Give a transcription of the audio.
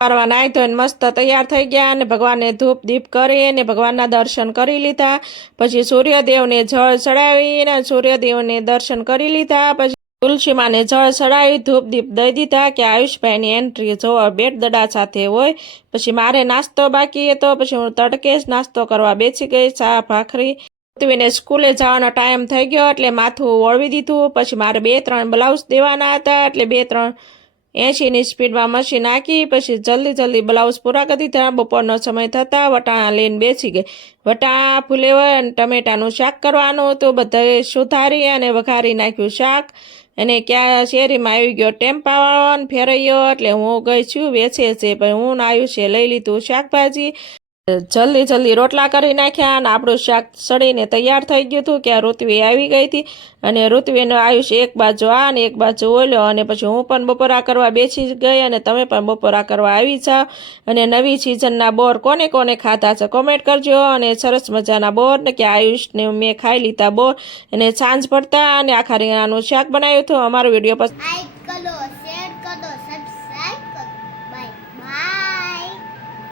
परवा नाई धोઈને मस्त तैयार થઈ ગયા અને ભગવાનને ધૂપ દીપ કરી અને ભગવાનના દર્શન કરી લીધા। પછી સૂર્યદેવને જળ ચડાવીને સૂર્યદેવને દર્શન કરી લીધા। પછી તુલસી માને જળ ચડાવી ધૂપ દીપ દઈ દીધા કે આયુષભાઈની એન્ટ્રી જોવા બેટ દડા સાથે હોય। પછી મારે નાસ્તો બાકી હતો, પછી હું તડકે જ નાસ્તો કરવા બેસી ગઈ, ચા ભાખરી। પૃથ્વીને સ્કૂલે જવાનો ટાઈમ થઈ ગયો એટલે માથું ઓળવી દીધું। પછી મારે 2-3 બ્લાઉઝ દેવાના હતા એટલે 2-3 80ની સ્પીડમાં મશીન નાખી પછી જલ્દી બ્લાઉઝ પૂરા કરી દીધા। બપોરનો સમય થતાં વટાણા લઈને બેસી ગઈ। વટાણા ફુલેવર અને ટમેટાનું શાક કરવાનું હતું। બધાએ સુધારી અને વઘારી નાખ્યું શાક। અને ક્યાં શેરીમાં આવી ગયો ટેમ્પાવાળો ફેરવ્યો એટલે હું ગઈ છું વેચે છે, પણ હું આવ્યું છે લઈ લીધું શાકભાજી। જલ્દી રોટલા કરી નાખ્યા અને આપણું શાક સડીને તૈયાર થઈ ગયું હતું કે ઋત્વી આવી ગઈ હતી અને ઋત્વીનો આયુષ એક બાજુ આ અને એક બાજુ ઓલ્યો। અને પછી હું પણ બપોરા કરવા બેસી ગઈ અને તમે પણ બપોરા કરવા આવી જાઓ। અને નવી સિઝનના બોર કોને કોને ખાધા છે કોમેન્ટ કરજો। અને સરસ મજાના બોર ને કે આયુષને મેં ખાઈ લીધા બોર અને સાંજ પડતા અને આખા રીંગણાનું શાક બનાવ્યું હતું। અમારો વિડીયો પસંદ લાઈક કરો, શેર કરો, સબસ્ક્રાઇબ કરો, બાય।